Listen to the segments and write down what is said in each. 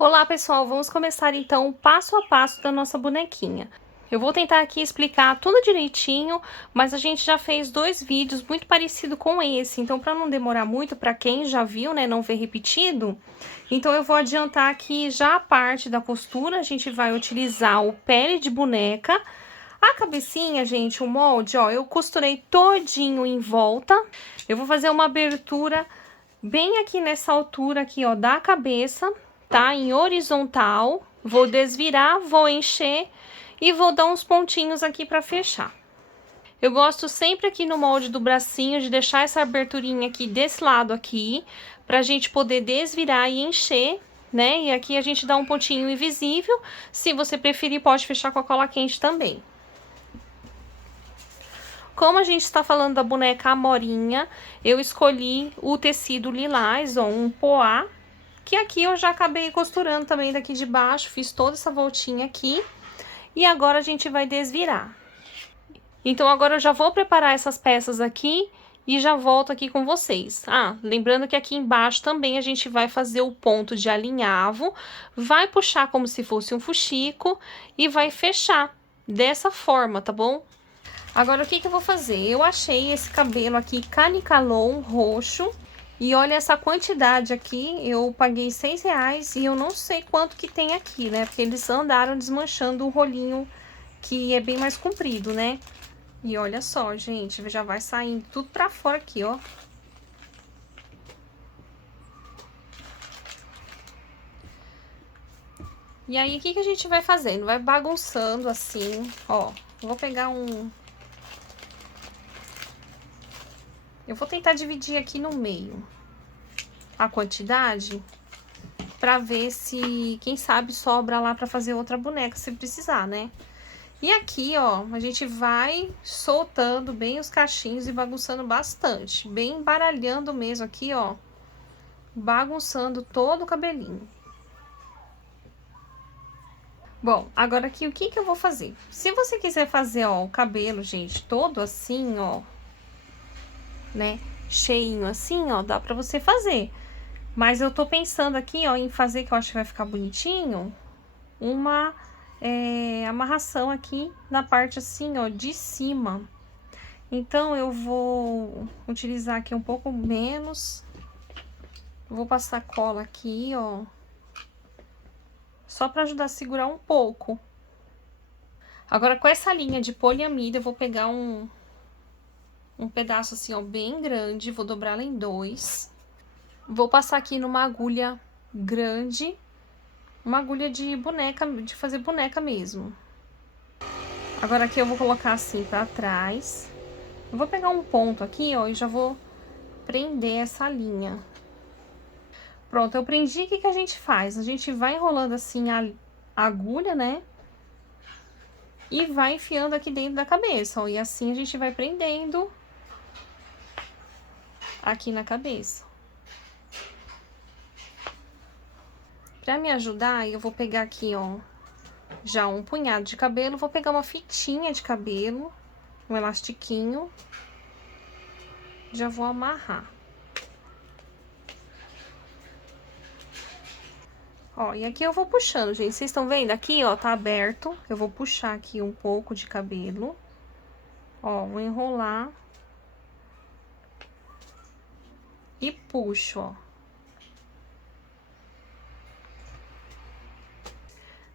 Olá pessoal, vamos começar então o passo a passo da nossa bonequinha. Eu vou tentar aqui explicar tudo direitinho, mas a gente já fez dois vídeos muito parecidos com esse, então para não demorar muito, para quem já viu, né, não ver repetido, então eu vou adiantar aqui já a parte da costura. A gente vai utilizar o pele de boneca. A cabecinha, gente, o molde, ó, eu costurei todinho em volta. Eu vou fazer uma abertura bem aqui nessa altura aqui, ó, da cabeça, tá? Em horizontal. Vou desvirar, vou encher e vou dar uns pontinhos aqui pra fechar. Eu gosto sempre aqui no molde do bracinho de deixar essa aberturinha aqui desse lado aqui, pra gente poder desvirar e encher, né? E aqui a gente dá um pontinho invisível. Se você preferir, pode fechar com a cola quente também. Como a gente está falando da boneca Amorinha, eu escolhi o tecido lilás, ó, um poá, que aqui eu já acabei costurando também daqui de baixo, fiz toda essa voltinha aqui, e agora a gente vai desvirar. Então agora eu já vou preparar essas peças aqui e já volto aqui com vocês. Ah, lembrando que aqui embaixo também a gente vai fazer o ponto de alinhavo, vai puxar como se fosse um fuxico e vai fechar dessa forma, tá bom? Agora, o que eu vou fazer? Eu achei esse cabelo aqui, Canikalon roxo. E olha essa quantidade aqui, eu paguei R$6 e eu não sei quanto que tem aqui, né? Porque eles andaram desmanchando o rolinho que é bem mais comprido, né? E olha só, gente, já vai saindo tudo pra fora aqui, ó. E aí, o que a gente vai fazendo? Vai bagunçando assim, ó. Vou pegar um... Eu vou tentar dividir aqui no meio a quantidade, pra ver se, quem sabe, sobra lá pra fazer outra boneca, se precisar, né? E aqui, ó, a gente vai soltando bem os cachinhos e bagunçando bastante. Bem embaralhando mesmo aqui, ó. Bagunçando todo o cabelinho. Bom, agora aqui, o que eu vou fazer? Se você quiser fazer, ó, o cabelo, gente, todo assim, ó, né, cheinho assim, ó, dá pra você fazer. Mas eu tô pensando aqui, ó, em fazer, que eu acho que vai ficar bonitinho, uma amarração aqui na parte assim, ó, de cima. Então, eu vou utilizar aqui um pouco menos. Vou passar cola aqui, ó. Só pra ajudar a segurar um pouco. Agora, com essa linha de poliamida, eu vou pegar um pedaço assim, ó, bem grande. Vou dobrar ela em dois. Vou passar aqui numa agulha grande. Uma agulha de boneca, de fazer boneca mesmo. Agora aqui eu vou colocar assim pra trás. Eu vou pegar um ponto aqui, ó, e já vou prender essa linha. Pronto, eu prendi. O que a gente faz? A gente vai enrolando assim a agulha, né? E vai enfiando aqui dentro da cabeça, ó. E assim a gente vai prendendo aqui na cabeça. Pra me ajudar, eu vou pegar aqui, ó, já um punhado de cabelo. Vou pegar uma fitinha de cabelo, um elastiquinho. Já vou amarrar. Ó, e aqui eu vou puxando, gente. Vocês estão vendo? Aqui, ó, tá aberto. Eu vou puxar aqui um pouco de cabelo. Ó, vou enrolar. E puxo, ó.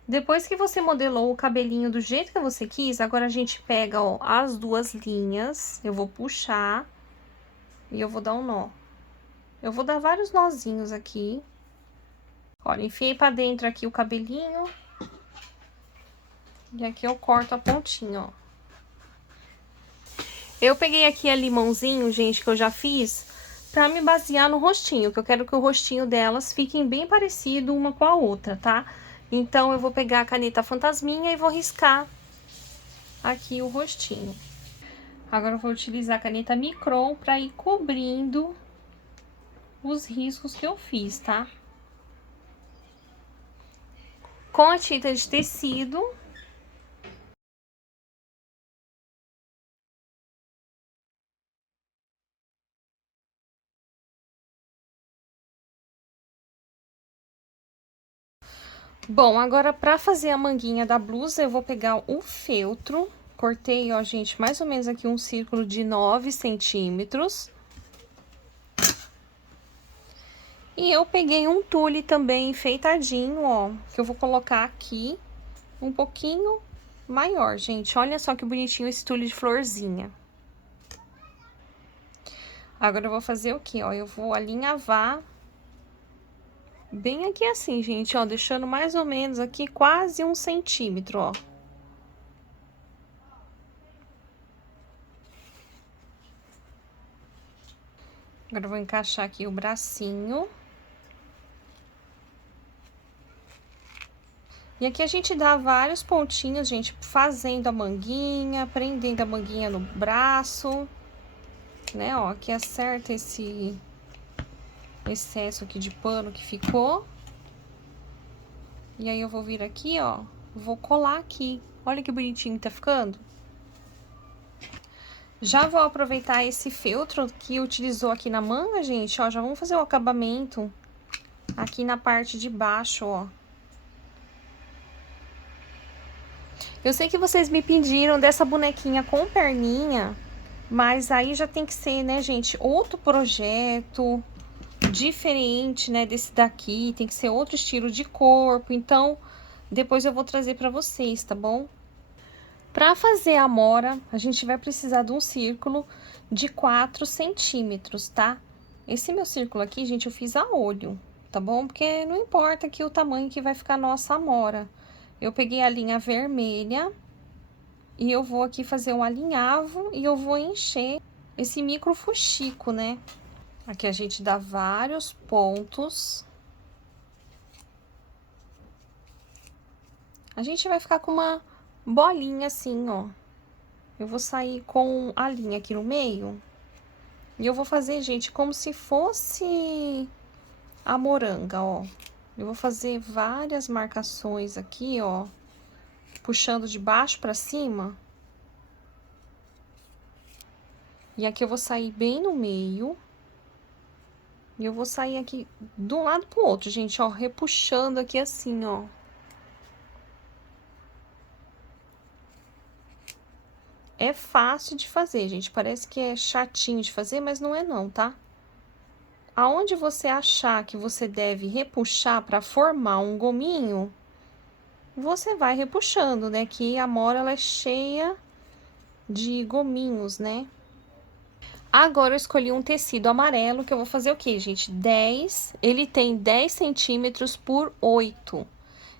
Depois que você modelou o cabelinho do jeito que você quis, agora a gente pega, ó, as duas linhas. Eu vou puxar e eu vou dar um nó. Eu vou dar vários nozinhos aqui. Olha, enfiei pra dentro aqui o cabelinho. E aqui eu corto a pontinha, ó. Eu peguei aqui a limãozinho, gente, que eu já fiz, pra me basear no rostinho, que eu quero que o rostinho delas fiquem bem parecido uma com a outra, tá? Então, eu vou pegar a caneta fantasminha e vou riscar aqui o rostinho. Agora, eu vou utilizar a caneta micron pra ir cobrindo os riscos que eu fiz, tá? Com a tinta de tecido. Bom, agora pra fazer a manguinha da blusa, eu vou pegar o feltro. Cortei, ó, gente, mais ou menos aqui um círculo de 9 centímetros. E eu peguei um tule também enfeitadinho, ó, que eu vou colocar aqui um pouquinho maior, gente. Olha só que bonitinho esse tule de florzinha. Agora eu vou fazer o quê, ó? Eu vou alinhavar bem aqui assim, gente, ó, deixando mais ou menos aqui quase 1 centímetro, ó. Agora eu vou encaixar aqui o bracinho. E aqui a gente dá vários pontinhos, gente, fazendo a manguinha, prendendo a manguinha no braço, né, ó, aqui acerta esse excesso aqui de pano que ficou. E aí eu vou vir aqui, ó, vou colar aqui. Olha que bonitinho que tá ficando. Já vou aproveitar esse feltro que utilizou aqui na manga, gente, ó, já vamos fazer o acabamento aqui na parte de baixo, ó. Eu sei que vocês me pediram dessa bonequinha com perninha, mas aí já tem que ser, né, gente, outro projeto, diferente, né, desse daqui, tem que ser outro estilo de corpo, então depois eu vou trazer pra vocês, tá bom? Pra fazer a amora, a gente vai precisar de um círculo de 4 centímetros, tá? Esse meu círculo aqui, gente, eu fiz a olho, tá bom? Porque não importa aqui o tamanho que vai ficar a nossa amora. Eu peguei a linha vermelha e eu vou aqui fazer um alinhavo e eu vou encher esse micro fuxico, né? Aqui a gente dá vários pontos. A gente vai ficar com uma bolinha assim, ó. Eu vou sair com a linha aqui no meio. E eu vou fazer, gente, como se fosse a moranga, ó. Eu vou fazer várias marcações aqui, ó. Puxando de baixo pra cima. E aqui eu vou sair bem no meio. E eu vou sair aqui de um lado pro outro, gente, ó. Repuxando aqui assim, ó. É fácil de fazer, gente. Parece que é chatinho de fazer, mas não é não, tá? Aonde você achar que você deve repuxar para formar um gominho, você vai repuxando, né? Que a amora, ela é cheia de gominhos, né? Agora, eu escolhi um tecido amarelo, que eu vou fazer o quê, gente? 10, ele tem 10 centímetros por 8.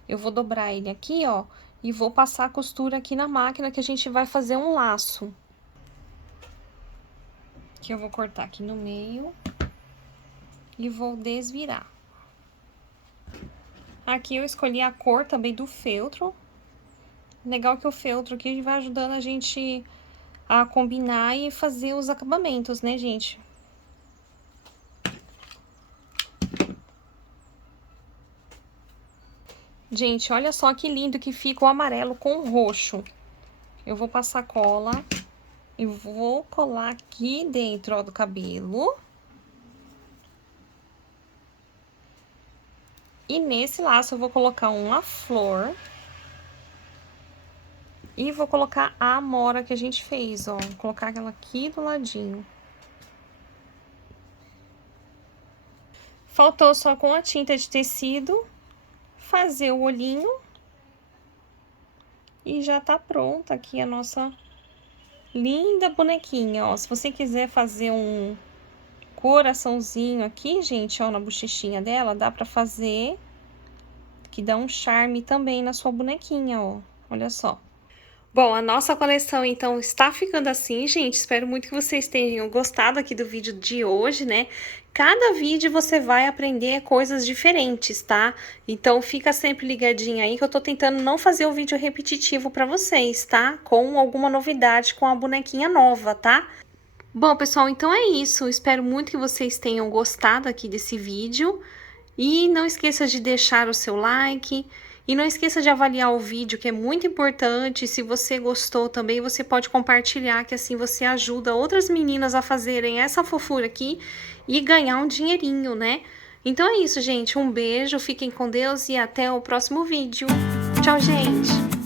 Eu vou dobrar ele aqui, ó, e vou passar a costura aqui na máquina, que a gente vai fazer um laço. Que eu vou cortar aqui no meio e vou desvirar. Aqui eu escolhi a cor também do feltro. Legal que o feltro aqui vai ajudando a gente a combinar e fazer os acabamentos, né, gente? Gente, olha só que lindo que fica o amarelo com o roxo. Eu vou passar cola e vou colar aqui dentro, ó, do cabelo. E nesse laço eu vou colocar uma flor. E vou colocar a amora que a gente fez, ó. Vou colocar ela aqui do ladinho. Faltou só com a tinta de tecido fazer o olhinho. E já tá pronta aqui a nossa linda bonequinha, ó. Se você quiser fazer um coraçãozinho aqui, gente, ó, na bochechinha dela, dá pra fazer, que dá um charme também na sua bonequinha, ó. Olha só. Bom, a nossa coleção, então, está ficando assim, gente. Espero muito que vocês tenham gostado aqui do vídeo de hoje, né? Cada vídeo você vai aprender coisas diferentes, tá? Então, fica sempre ligadinho aí que eu tô tentando não fazer o vídeo repetitivo pra vocês, tá? Com alguma novidade com a bonequinha nova, tá? Bom, pessoal, então é isso. Espero muito que vocês tenham gostado aqui desse vídeo. E não esqueça de deixar o seu like. E não esqueça de avaliar o vídeo, que é muito importante. Se você gostou também, você pode compartilhar, que assim você ajuda outras meninas a fazerem essa fofura aqui e ganhar um dinheirinho, né? Então é isso, gente. Um beijo, fiquem com Deus e até o próximo vídeo. Tchau, gente!